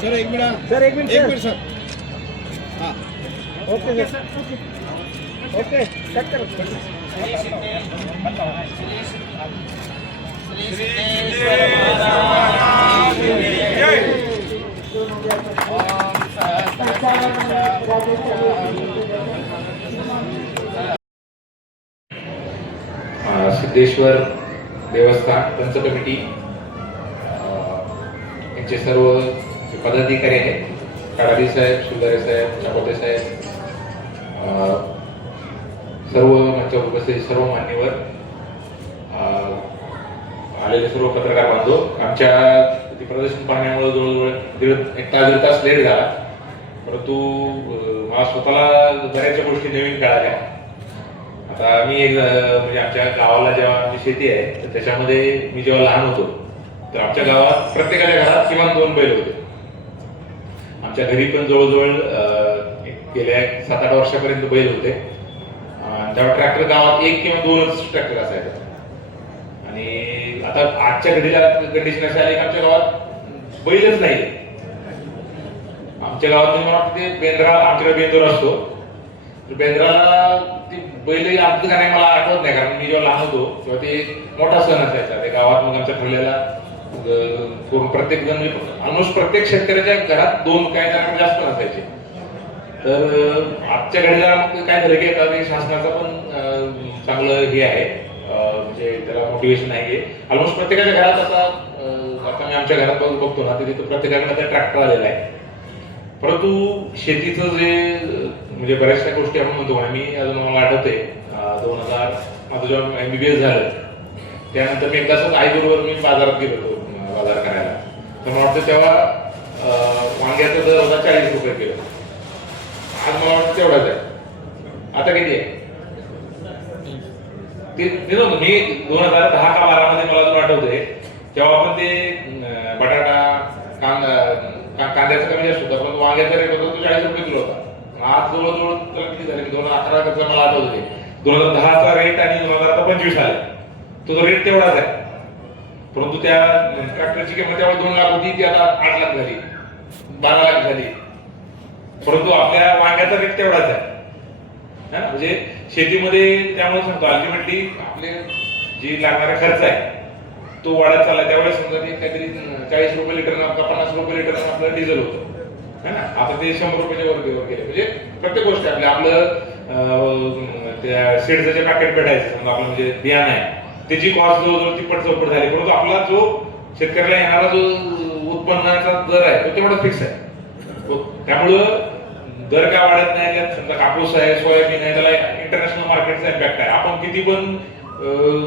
Sir एक minute. Sir एक minute एक सर. Minute sir. हा. Okay sir. ओके कट करा. सिद्धेश्वर देवस्थान पंच कमिटी यांचे सर्व पदाधिकारी आहेत. काडाडी साहेब सुंदरे साहेब चापोते साहेब सर्व मंचावर उपस्थित सर्व मान्यवर आलेले सर्व पत्रकार बांधव आमच्या ते प्रदर्शन पाहण्यामुळे जवळजवळ दीड एक तास दीड तास लेट झाला. परंतु मला स्वतःला बऱ्याचशा गोष्टी नवीन कळाल्या. आता मी एक म्हणजे आमच्या गावाला जेव्हा आमची शेती आहे तर त्याच्यामध्ये मी जेव्हा लहान होतो तर आमच्या गावात प्रत्येकाच्या घरात किमान दोन बैल होते. आमच्या घरी पण जवळजवळ गेल्या सात आठ वर्षापर्यंत बैल होते. अं, ट्रॅक्टर गावात एक किंवा दोनच ट्रॅक्टर असायचे. आणि आता आजच्या घडीला कंडिशन अशी आली की आमच्या गावात बैलच नाही. आमच्या गावात म्हणजे मला वाटतं ते बेंद्रा आमच्याकडे बेंदूर असतो. बेंद्राला ती बैल आमचं का नाही मला आठवत नाही कारण मी जेव्हा लहान होतो तेव्हा ते मोठा सण असायचा. ते गावात मग आमच्या ठरलेला प्रत्येक जण अनुष प्रत्येक शेतकऱ्याच्या घरात दोन काय जास्त नसायचे. तर आजच्या घडीला काय झालं की आता शासनाचा पण चांगलं हे आहे. म्हणजे त्याला मोटिवेशन आहे ऑलमोस्ट प्रत्येकाच्या घरात आता आता मी आमच्या घरात बघतो ना तिथे प्रत्येकाकडे ट्रॅक्टर आलेला आहे. परंतु शेतीचं जे म्हणजे बऱ्याचशा गोष्टी आपण म्हणतो आणि मी अजून मला आठवते दोन हजार माझं जेव्हा एस झालं त्यानंतर मी एकदाच आई बरोबर मी बाजारात गेलो होतो. तर मला वाटतं तेव्हा वांग्याचा दर होता चाळीस रुपये किलो. आज मला वाटतं तेवढाच आहे. आता किती आहे? ते मी दोन हजार दहा का बारा मध्ये मला अजून आठवतंय. तेव्हा आपण ते बटाटा कांदा का- कांद्याचा कमी जास्त होता परंतु वांग्याचा रेट होता तो चाळीस रुपये किलो होता. आज जवळजवळ त्याला किती झाले? दोन हजार अकरा कसं मला आठवत दोन हजार दहाचा रेट आणि दोन हजार आता पंचवीस आले. तो रेट तेवढाच आहे. परंतु त्या ट्रॅक्टरची किंमत तेव्हा दोन लाख होती ती आता आठ लाख झाली बारा लाख झाली. परंतु आपल्या वांग्याचा रेट तेवढाच आहे. हा, म्हणजे शेतीमध्ये त्यामुळे सांगतो अल्टिमेटली आपले जी लागणारा खर्च आहे तो वाढत चालला त्यावेळेस समजा ते काहीतरी चाळीस रुपये लिटर पन्नास रुपये लिटर आपलं डिझेल होतं. है ना? आता ते शंभर रुपयाच्या वर वर गेले. म्हणजे प्रत्येक गोष्ट आपल्या आपलं त्या सीडचं जे पॅकेट भेटायचं समजा आपलं म्हणजे बियाणं आहे. त्याची कॉस्ट जवळजवळ तिप्पट चौपट झाली. परंतु आपला जो शेतकऱ्याला येणारा जो उत्पन्नाचा दर आहे तो तेवढा फिक्स आहे. त्यामुळं दर का वाढत नाही त्यात समजा कापूस आहे सोयाबीन आहे त्याला इंटरनॅशनल मार्केटचा इम्पॅक्ट आहे. आपण किती पण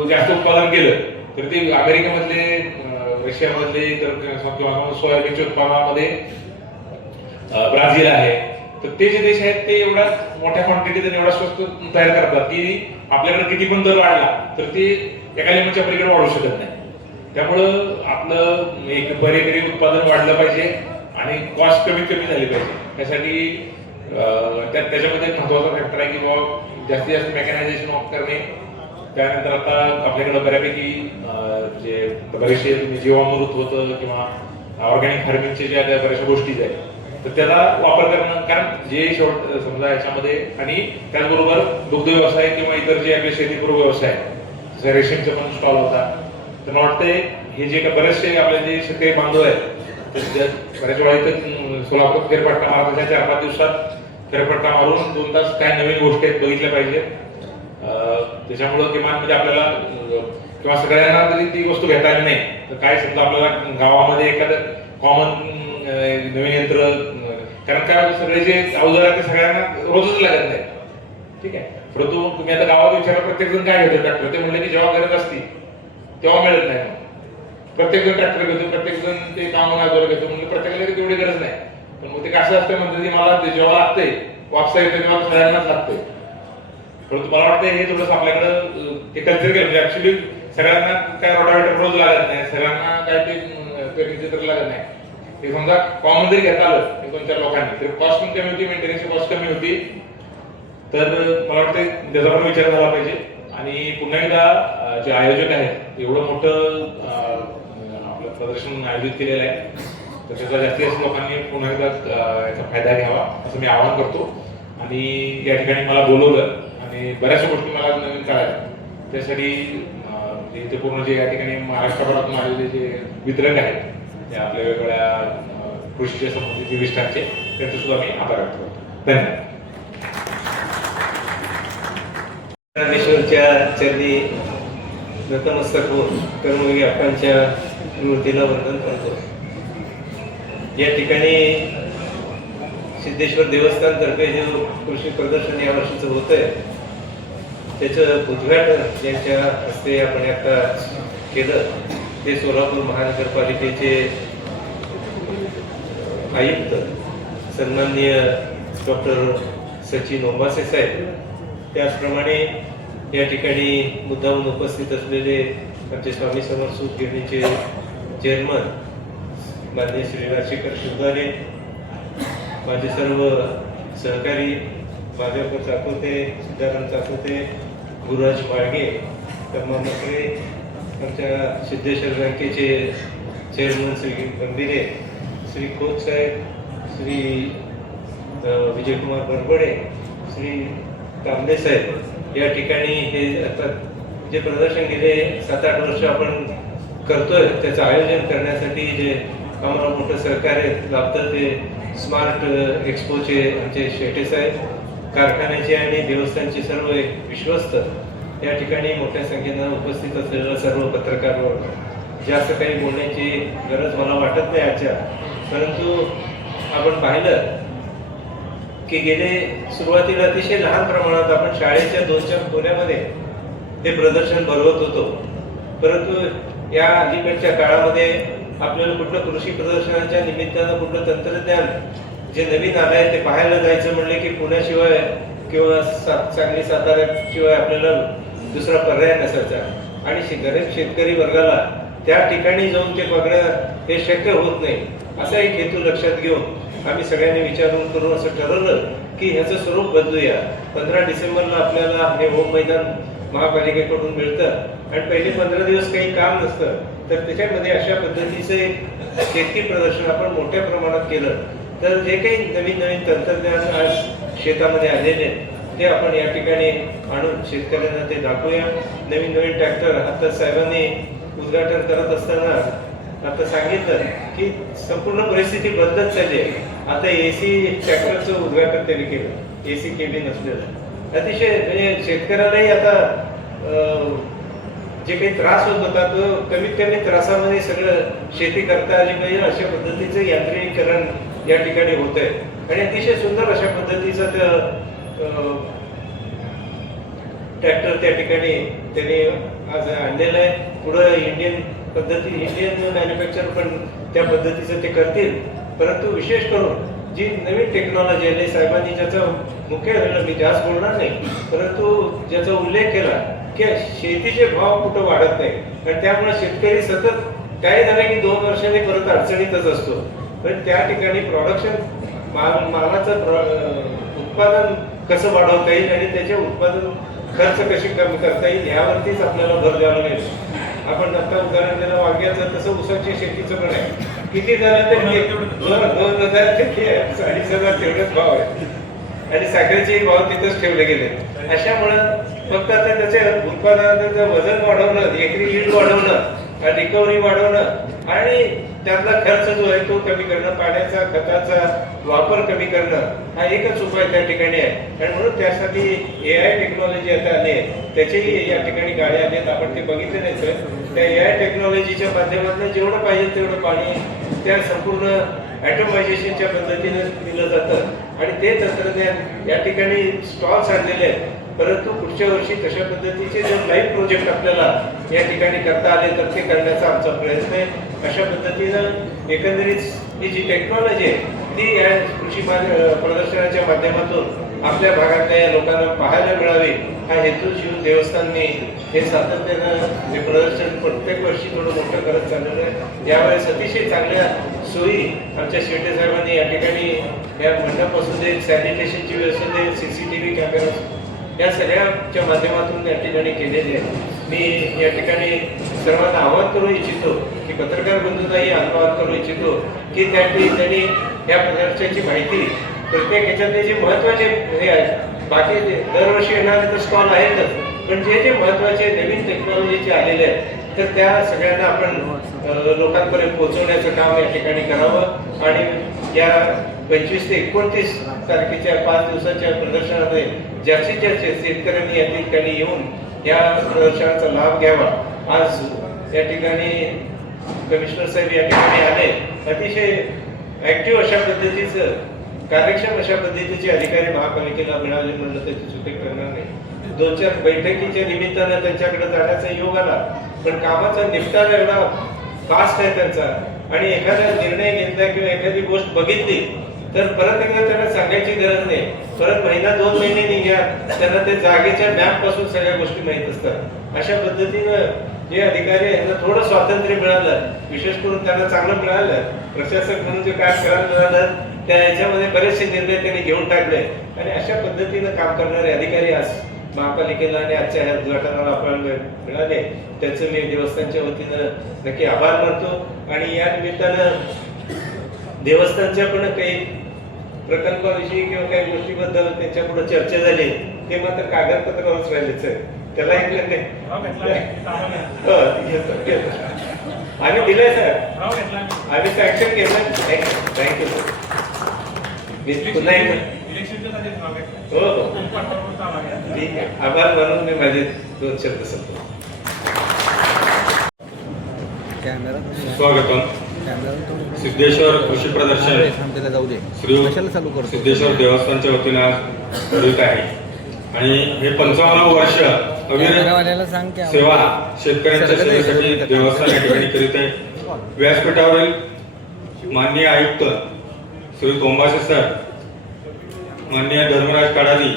जास्त उत्पादन केलं तर ते अमेरिकेमधले रशियामधले तर किंवा सोयाबीनच्या उत्पादनामध्ये ब्राझील आहे. तर ते जे देश आहेत ते एवढ्या मोठ्या क्वांटिटीत आणि एवढा स्वस्त तयार करतात की आपल्याकडे किती पण दर वाढला तर ते एका लिमिटच्या पलीकडे वाढू शकत नाही. त्यामुळं आपलं एक बरेबरी उत्पादन वाढलं पाहिजे आणि कॉस्ट कमीत कमी झाली पाहिजे. त्यासाठी त्या- त्याच्यामध्ये महत्त्वाचा फॅक्टर आहे की बाबा जास्तीत जास्त मेकॅनायझेशन करणे. त्यानंतर आता आपल्याकडे बऱ्यापैकी जे बरेचसे जीवामृत होतं किंवा ऑर्गॅनिक फार्मिंगचे ज्या बऱ्याचशा गोष्टी आहेत तर त्याचा वापर करणं कारण जे शेवट समजा याच्यामध्ये आणि त्याचबरोबर दुग्ध व्यवसाय किंवा इतर जे आपले शेतीपूर्व व्यवसाय आहेत, जसं रेशीमचा पण स्टॉल होता. तर मला वाटतंय हे जे काही बरेचसे आपले जे शेतकरी बांधव आहेत बऱ्याच वेळा इथं सोलापूर फेरफटका मारण्याच्या चार पाच दिवसात फेरफटका मारून दोन तास काय नवीन गोष्टी आहेत बघितल्या पाहिजेत त्याच्यामुळं किमान म्हणजे आपल्याला किंवा सगळ्यांना तरी ती वस्तू घेता आली नाही. तर काय समजा आपल्याला गावामध्ये एखादं कॉमन नवीन यंत्र कारण काय सगळे जे अवजार आहेत ते सगळ्यांना रोजच लागत नाही ठीक आहे? परंतु तुम्ही आता गावात विचारा प्रत्येक जण काय घेतो ट्रॅक्टर ते म्हणले की जेव्हा गरज असती तेव्हा मिळत नाही प्रत्येक जण ट्रॅक्टर घेतो प्रत्येक जण ते काम आजवर घेतो म्हणजे प्रत्येकाला तेवढी गरज नाही. पण मग ते कसं असतं म्हणजे मला ते जेव्हा लागते वापसा येते तेव्हा सगळ्यांनाच लागते परंतु मला वाटतं हे थोडंसं आपल्याकडं ते कल्चर केलं म्हणजे ऍक्च्युली सगळ्यांना काय रोटावेटर रोज लागत नाही सगळ्यांना काय ते पेरणीचे तर लागत नाही. ते समजा कॉमन जरी घेता आलं दोन चार लोकांनी तर कॉस्ट पण कमी होती मेंटेनन्सची कॉस्ट कमी होती. तर मला वाटतं त्याचा पण विचार झाला पाहिजे. आणि पुन्हा एकदा जे आयोजक आहेत एवढं मोठं आपलं प्रदर्शन आयोजित केलेलं आहे तर त्याचा जास्तीत जास्त लोकांनी पुन्हा एकदा याचा फायदा घ्यावा असं मी आवाहन करतो. आणि या ठिकाणी मला बोलवलं आणि बऱ्याचशा गोष्टी मला नवीन करायला त्यासाठी म्हणजे इथे पूर्ण जे या ठिकाणी महाराष्ट्रभरातून आलेले जे वितरक आहेत ते आपल्या वेगवेगळ्या कृषीच्या संबंधित विष्ठांचे त्यांचं सुद्धा मी आभार व्यक्त करतो. धन्यवाद. त्यांच्या चरणी नतमस्तक होऊन कर्मयोगी अप्पांच्या मूर्तीला वंदन करतो. या ठिकाणी सिद्धेश्वर देवस्थानतर्फे जे कृषी प्रदर्शन या वर्षीचं होत आहे त्याचं उद्घाटन यांच्या हस्ते आपण आता केलं. ते सोलापूर महानगरपालिकेचे आयुक्त सन्माननीय डॉक्टर सचिन ओंबासे साहेब. त्याचप्रमाणे या ठिकाणी मुद्दाहून उपस्थित असलेले आमचे स्वामी समर्थ सुखगिरणीचे चेअरमन माननीय श्री राजशेखर शिवदारे माझे सर्व सहकारी भाजप चाकोते सिद्धाराम चाकोते गुरुराज माळगे तम्मा मकरे आमच्या सिद्धेश्वर बँकेचे चेअरमन श्री गंभीरे श्री खोत साहेब श्री विजयकुमार बरबडे श्री कांबळे साहेब या ठिकाणी हे आता जे प्रदर्शन गेले सात आठ वर्ष आपण करतोय त्याचं आयोजन करण्यासाठी जे आम्हाला मोठं सहकार्य लाभतं ते स्मार्ट एक्सपोचे आमचे शेटे साहेब कारखान्याचे आणि देवस्थानचे सर्व एक विश्वस्त या ठिकाणी मोठ्या संख्येनं उपस्थित असलेलं सर्व पत्रकार जास्त काही बोलण्याची गरज मला वाटत नाही आजच्या परंतु आपण पाहिलं की गेले सुरुवातीला अतिशय लहान प्रमाणात आपण शाळेच्या दोनच्या खोऱ्यामध्ये ते प्रदर्शन भरवत होतो. परंतु या अलीकडच्या काळामध्ये आपल्याला कुठलं कृषी प्रदर्शनाच्या निमित्तानं कुठलं तंत्रज्ञान जे नवीन आलं आहे ते पाहायला जायचं म्हणले की पुण्याशिवाय किंवा सा- सांगली साताऱ्याशिवाय आपल्याला दुसरा पर्याय नसायचा. आणि गरीब शेतकरी वर्गाला त्या ठिकाणी जाऊन ते बघणं हे शक्य होत नाही. असा एक हेतू लक्षात घेऊन आम्ही सगळ्यांनी विचारून करून असं ठरवलं की ह्याचं स्वरूप बदलूया. पंधरा डिसेंबरला आपल्याला हे होम मैदान महापालिकेकडून मिळतं. आणि पहिले पंधरा दिवस काही काम नसतं. तर त्याच्यामध्ये अशा पद्धतीचं एक प्रदर्शन आपण मोठ्या प्रमाणात केलं. तर जे काही नवीन नवीन तंत्रज्ञान आज शेतामध्ये आलेले आहेत, ते आपण या ठिकाणी आणून शेतकऱ्यांना ते दाखवूया. नवीन नवीन ट्रॅक्टर आता साहेबांनी उद्घाटन करत असताना आता सांगितलं की संपूर्ण परिस्थिती बदलत चालली आहे. आता एसी ट्रॅक्टरचं उद्घाटन त्यांनी केलं. एसी केबिन असलेलं. अतिशय म्हणजे शेतकऱ्यालाही आता जे काही त्रास होत होता तो कमीत कमी त्रासामध्ये सगळं शेती करता आली पाहिजे. अशा पद्धतीचं यांत्रिकीकरण या ठिकाणी होत आहे आणि अतिशय सुंदर अशा पद्धतीचं ट्रॅक्टर त्या ठिकाणी त्यांनी आज आणलेलं आहे. पुढं इंडियन पद्धती इंडियन मॅन्युफॅक्चर पण त्या पद्धतीचं ते करतील. परंतु विशेष करून जी नवीन टेक्नॉलॉजी आहे साहेबांनी ज्याचा मुख्य मी जास्त बोलणार नाही परंतु ज्याचा उल्लेख केला की शेतीचे भाव कुठं वाढत नाही. कारण त्यामुळे शेतकरी सतत काही झालं की दोन वर्षांनी परत अडचणीतच असतो. पण त्या ठिकाणी प्रोडक्शन माल मालाचं उत्पादन कसं वाढवता येईल आणि त्याचे उत्पादन खर्च कशी कमी करता येईल यावरतीच आपल्याला भर द्यावा लागेल. आपण आता उदाहरण दिलं वांग्याचं तसं उसाची शेतीचं पण आहे. किती झालं तरी. दोन दोन हजार ते ते अडीच हजार तेवढेच भाव आहे आणि साखरेचे भाव तिथंच ठेवले गेले. अशामुळं फक्त आता त्याचे उत्पादनाचं वजन वाढवणं एकरी यील्ड वाढवणं रिकव्हरी वाढवणं आणि त्यातला खर्च जो आहे तो कमी करणं पाण्याचा खताचा वापर कमी करणं हा एकच उपाय त्या ठिकाणी आहे. आणि म्हणून त्यासाठी ए आय टेक्नॉलॉजी आता आली त्याचेही या ठिकाणी गाड्या आहेत. आपण ते बघितले नाही टेक्नॉलॉजीच्या माध्यमातून जेवढं पाहिजे तेवढं पाणी त्या संपूर्ण ॲटोमायझेशनच्या पद्धतीनं दिलं जातं. आणि ते तंत्रज्ञान या ठिकाणी स्टॉल्स आणलेले आहेत. परंतु पुढच्या वर्षी तशा पद्धतीचे जर लाईव्ह प्रोजेक्ट आपल्याला या ठिकाणी करता आले तर ते करण्याचा आमचा प्रयत्न आहे. अशा पद्धतीनं एकंदरीत ही जी टेक्नॉलॉजी आहे ती या कृषी प्रदर्शनाच्या माध्यमातून आपल्या भागातल्या या लोकांना पाहायला मिळावी हा हेतू शिवून देवस्थानने हे सातत्यानं हे प्रदर्शन प्रत्येक वर्षी थोडं मोठं करत चाललेलं आहे. यावेळेस अतिशय चांगल्या सोयी आमच्या शेटे साहेबांनी या ठिकाणी या मंडपासून दे सॅनिटेशनची व्यवस्था दे C C T V camera या सगळ्याच्या माध्यमातून या ठिकाणी केलेली आहे. मी या ठिकाणी सर्वांना आवाहन करू इच्छितो की पत्रकार बंधूंनाही आवाहन करू इच्छितो की त्या ठिकाणी या प्रदर्शनाची माहिती प्रत्येक ह्याच्यातले जे महत्त्वाचे हे आहेत बाकी दरवर्षी येणारे तर स्टॉल आहेतच. पण जे जे महत्त्वाचे नवीन टेक्नॉलॉजीचे आलेले आहेत तर त्या सगळ्यांना आपण लोकांपर्यंत पोहोचवण्याचं काम या ठिकाणी करावं. आणि या पंचवीस ते एकोणतीस तारखेच्या पाच दिवसाच्या प्रदर्शनामध्ये जास्तीत जास्त शेतकऱ्यांनी या ठिकाणी येऊन या प्रदर्शनाचा लाभ घ्यावा. आज या ठिकाणी कमिशनर साहेब या ठिकाणी आले. अतिशय ऍक्टिव्ह अशा पद्धतीचं कार्यक्षम अशा पद्धतीचे अधिकारी महापालिकेला मिळाले म्हणलं त्याची चुकी करणार नाही. दोन चार बैठकीच्या निमित्तानं त्यांच्याकडे जाण्याचा योग आला पण कामाचा निपटारा एवढा फास्ट आहे त्यांचा. आणि एखादा निर्णय घेतला किंवा एखादी गोष्ट बघितली तर परत एकदा त्यांना सांगायची गरज नाही. परत महिना दोन महिने निघ्या त्यांना ते जागेच्या मॅपपासून सगळ्या गोष्टी माहीत असतात. अशा पद्धतीनं जे अधिकारी यांना थोडं स्वातंत्र्य मिळालं. विशेष करून त्यांना चांगलं मिळालं. प्रशासक म्हणून जे काय करायला मिळालं त्या याच्यामध्ये बरेचसे निर्णय त्यांनी घेऊन टाकले. आणि अशा पद्धतीनं काम करणारे अधिकारी आज महापालिकेला आणि आजच्या ह्या उद्घाटनाला आपण मिळाले. त्याचं मी देवस्थानच्या वतीनं नक्की आभार मानतो. आणि या निमित्तानं देवस्थानच्या पण काही प्रकल्पाविषयी किंवा काही गोष्टीबद्दल त्यांच्या पुढे चर्चा झाली. ते मात्र कागदपत्रावरच राहिलेच आहे त्याला ऐकलं नाही हो. आम्ही दिलंय सर. आम्ही सँक्शन केलं. Thank you sir. मी पुन्हा एकदा हो हो. ठीक आहे. आभार मानून मी माझे दोन शब्द संपतो स्वागतम. सिद्धेश्वर कृषी प्रदर्शन. जाऊ दे. श्री कशाला चालू करतो? सिद्धेश्वर देवस्थानच्या वतीनं आज भरवित आहे. आणि हे पंचावन्न वर्ष सेवा शेतकऱ्यांच्या सेवेसाठी देवस्थान या ठिकाणी करीत आहे. व्यासपीठावरील माननीय आयुक्त श्री तोंबासे सर माननीय धर्मराज कडादी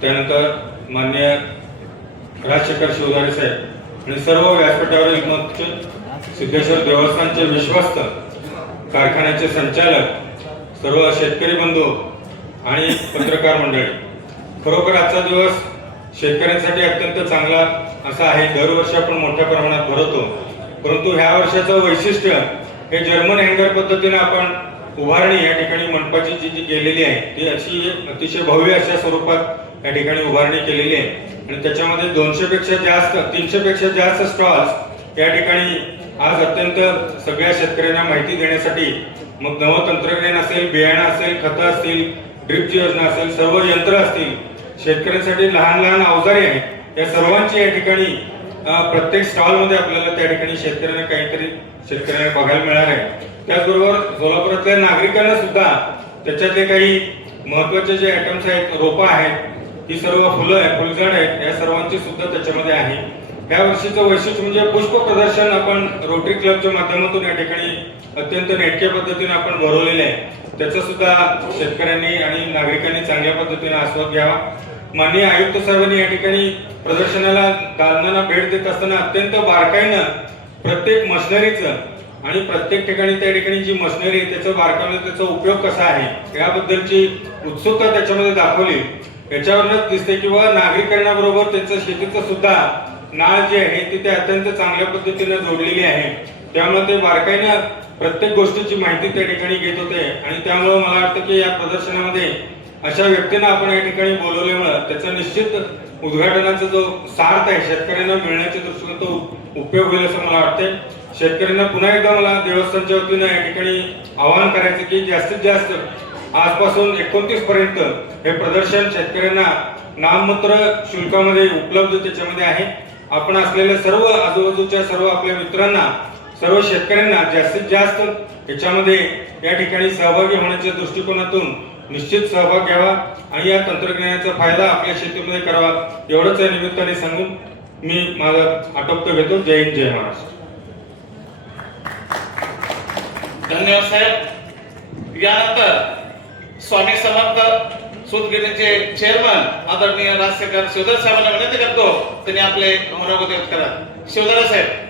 त्यानंतर माननीय राजशेखर शिवधारे साहेब आणि सर्व व्यासपीठावरील मुख्य सिद्धेश्वर देवस्थानचे विश्वस्त कारखान्याचे संचालक सर्व शेतकरी बंधू आणि पत्रकार मंडळी. खरोखर आजचा दिवस शेतकऱ्यांसाठी अत्यंत चांगला असा आहे. दरवर्षी आपण मोठ्या प्रमाणात भरवतो. परंतु ह्या वर्षाचं वैशिष्ट्य हे जर्मन हँगर पद्धतीने आपण उभारणी या ठिकाणी मंडपाची जी जी केलेली आहे ती अशी अतिशय भव्य अशा स्वरूपात या ठिकाणी उभारणी केलेली आहे. आणि त्याच्यामध्ये दोनशे पेक्षा जास्त तीनशे पेक्षा जास्त स्टॉल्स या ठिकाणी आज अत्यंत सगळ्या शेतकऱ्यांना माहिती देण्यासाठी मग नवं तंत्रज्ञान असेल बियाणं असेल खतं असतील ड्रिपची योजना असेल सर्व यंत्र असतील शेतकऱ्यांसाठी लहान लहान अवजारे आहेत. या सर्वांची या ठिकाणी प्रत्येक स्टॉलमध्ये आपल्याला त्या ठिकाणी शेतकऱ्यांना काहीतरी शेतकऱ्यांना बघायला मिळणार आहे. त्याचबरोबर सोलापुरातल्या नागरिकांना सुद्धा त्याच्यातले काही महत्त्वाचे जे आयटम्स आहेत रोपं आहेत ही सर्व फुलं आहेत फुलझाड आहेत या सर्वांची सुद्धा त्याच्यामध्ये आहे. या वर्षीचं वैशिष्ट्य म्हणजे पुष्प प्रदर्शन आपण रोटरी क्लबच्या माध्यमातून या ठिकाणी अत्यंत नेटक्या पद्धतीने आपण भरवलेले आहे. त्याचा सुद्धा शेतकऱ्यांनी आणि नागरिकांनी चांगल्या पद्धतीने आस्वाद घ्यावा. माननीय आयुक्त साहेबांनी या ठिकाणी प्रदर्शनाला दालनाला भेट देत असताना अत्यंत बारकाईनं प्रत्येक मशनरीचं आणि प्रत्येक ठिकाणी त्या ठिकाणी जी मशिनरी आहे त्याचं बारकाईनं त्याचा उपयोग कसा आहे याबद्दलची उत्सुकता त्याच्यामध्ये दाखवली. याच्यावरूनच दिसते की बाबा नागरीकरणाबरोबर बरोबर त्यांचं शेतीचं सुद्धा नाळ जे आहे ती ते अत्यंत चांगल्या पद्धतीने जोडलेली आहे. त्यामुळे ते बारकाईनं प्रत्येक गोष्टीची माहिती त्या ठिकाणी घेत होते. आणि त्यामुळे मला वाटतं की या प्रदर्शनामध्ये अशा व्यक्तींना आपण या ठिकाणी बोलवल्यामुळं त्याचा निश्चित उद्घाटनाचा जो सार्थ आहे शेतकऱ्यांना मिळण्याच्या दृष्टीने तो उपयोग होईल असं मला वाटतंय. शेतकऱ्यांना पुन्हा एकदा मला देवस्थानच्या वतीनं या ठिकाणी आवाहन करायचं की जास्तीत जास्त आजपासून एकोणतीस पर्यंत हे प्रदर्शन शेतकऱ्यांना नाममात्र शुल्कामध्ये उपलब्ध त्याच्यामध्ये आहे. आपण असलेल्या सर्व आजूबाजूच्या सर्व आपल्या मित्रांना सर्व शेतकऱ्यांना जास्तीत जास्त याच्यामध्ये या ठिकाणी सहभागी होण्याच्या दृष्टिकोनातून निश्चित सहभाग घ्यावा आणि या तंत्रज्ञानाचा फायदा आपल्या शेतीमध्ये करावा एवढंच या निमित्ताने सांगून मी माझा आटोपतो घेतो. जय हिंद जय महाराष्ट्र. धन्यवाद साहेब. यानंतर स्वामी समर्थ सुतगिरणीचे चेअरमन आदरणीय राजशेखर शिवधर साहेबांना विनंती करतो त्यांनी आपले मनोगत व्यक्त करा. शिवधर साहेब